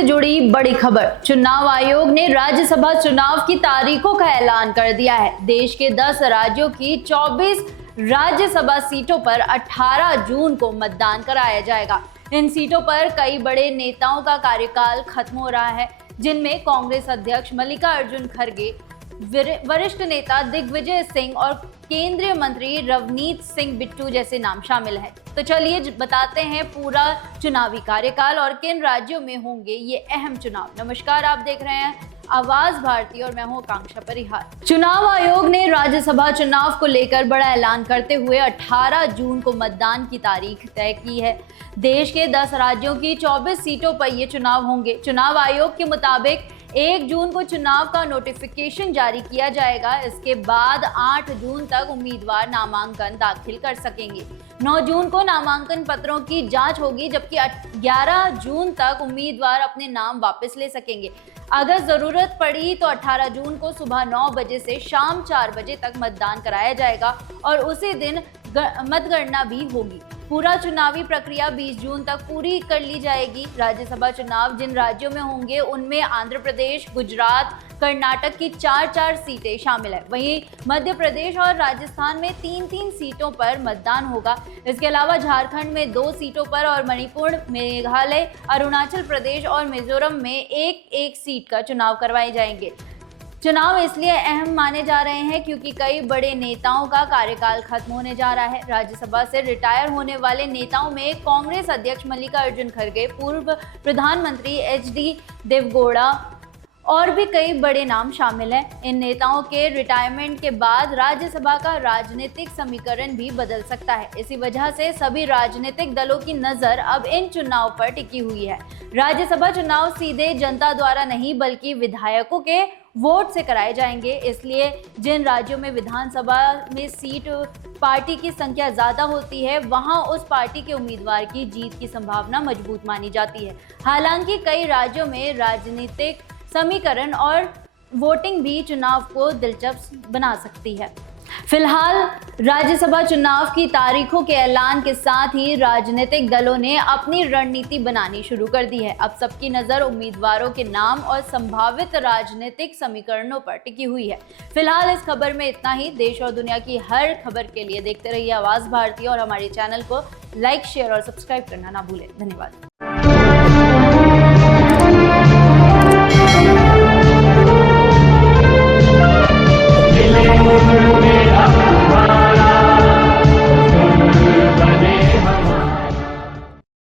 से जुड़ी बड़ी खबर। चुनाव आयोग ने राज्यसभा चुनाव की तारीखों का ऐलान कर दिया है। देश के 10 राज्यों की 24 राज्यसभा सीटों पर 18 जून को मतदान कराया जाएगा। इन सीटों पर कई बड़े नेताओं का कार्यकाल खत्म हो रहा है, जिनमें कांग्रेस अध्यक्ष मल्लिकार्जुन खड़गे, वरिष्ठ नेता दिग्विजय सिंह और केंद्रीय मंत्री रवनीत सिंह बिट्टू जैसे नाम शामिल हैं। तो चलिए बताते हैं पूरा चुनावी कार्यकाल और किन राज्यों में होंगे ये अहम चुनाव। नमस्कार, आप देख रहे हैं आवाज भारती और मैं हूं आकांक्षा परिहार। चुनाव आयोग ने राज्यसभा चुनाव को लेकर बड़ा ऐलान करते हुए 18 जून को मतदान की तारीख तय की है। देश के 10 राज्यों की 24 सीटों पर ये चुनाव होंगे। चुनाव आयोग के मुताबिक 1 जून को चुनाव का नोटिफिकेशन जारी किया जाएगा। इसके बाद 8 जून तक उम्मीदवार नामांकन दाखिल कर सकेंगे। 9 जून को नामांकन पत्रों की जांच होगी, जबकि 11 जून तक उम्मीदवार अपने नाम वापस ले सकेंगे। अगर जरूरत पड़ी तो 18 जून को सुबह 9 बजे से शाम 4 बजे तक मतदान कराया जाएगा और उसी दिन मतगणना भी होगी। पूरा चुनावी प्रक्रिया 20 जून तक पूरी कर ली जाएगी। राज्यसभा चुनाव जिन राज्यों में होंगे उनमें आंध्र प्रदेश, गुजरात, कर्नाटक की 4-4 सीटें शामिल है। वहीं मध्य प्रदेश और राजस्थान में 3-3 सीटों पर मतदान होगा। इसके अलावा झारखंड में 2 सीटों पर और मणिपुर, मेघालय, अरुणाचल प्रदेश और मिजोरम में 1-1 सीट का चुनाव करवाए जाएंगे। चुनाव इसलिए अहम माने जा रहे हैं क्योंकि कई बड़े नेताओं का कार्यकाल खत्म होने जा रहा है। राज्यसभा से रिटायर होने वाले नेताओं में कांग्रेस अध्यक्ष मल्लिकार्जुन खड़गे, पूर्व प्रधानमंत्री एचडी देवेगौड़ा और भी कई बड़े नाम शामिल हैं। इन नेताओं के रिटायरमेंट के बाद राज्यसभा का राजनीतिक समीकरण भी बदल सकता है। इसी वजह से सभी राजनीतिक दलों की नजर अब इन चुनाव पर टिकी हुई है। राज्यसभा चुनाव सीधे जनता द्वारा नहीं बल्कि विधायकों के वोट से कराए जाएंगे। इसलिए जिन राज्यों में विधानसभा में सीट पार्टी की संख्या ज्यादा होती है, वहां उस पार्टी के उम्मीदवार की जीत की संभावना मजबूत मानी जाती है। हालांकि कई राज्यों में राजनीतिक समीकरण और वोटिंग भी चुनाव को दिलचस्प बना सकती है। फिलहाल राज्यसभा चुनाव की तारीखों के ऐलान के साथ ही राजनीतिक दलों ने अपनी रणनीति बनानी शुरू कर दी है। अब सबकी नजर उम्मीदवारों के नाम और संभावित राजनीतिक समीकरणों पर टिकी हुई है। फिलहाल इस खबर में इतना ही। देश और दुनिया की हर खबर के लिए देखते रहिए आवाज भारती और हमारे चैनल को लाइक, शेयर और सब्सक्राइब करना ना भूलें। धन्यवाद।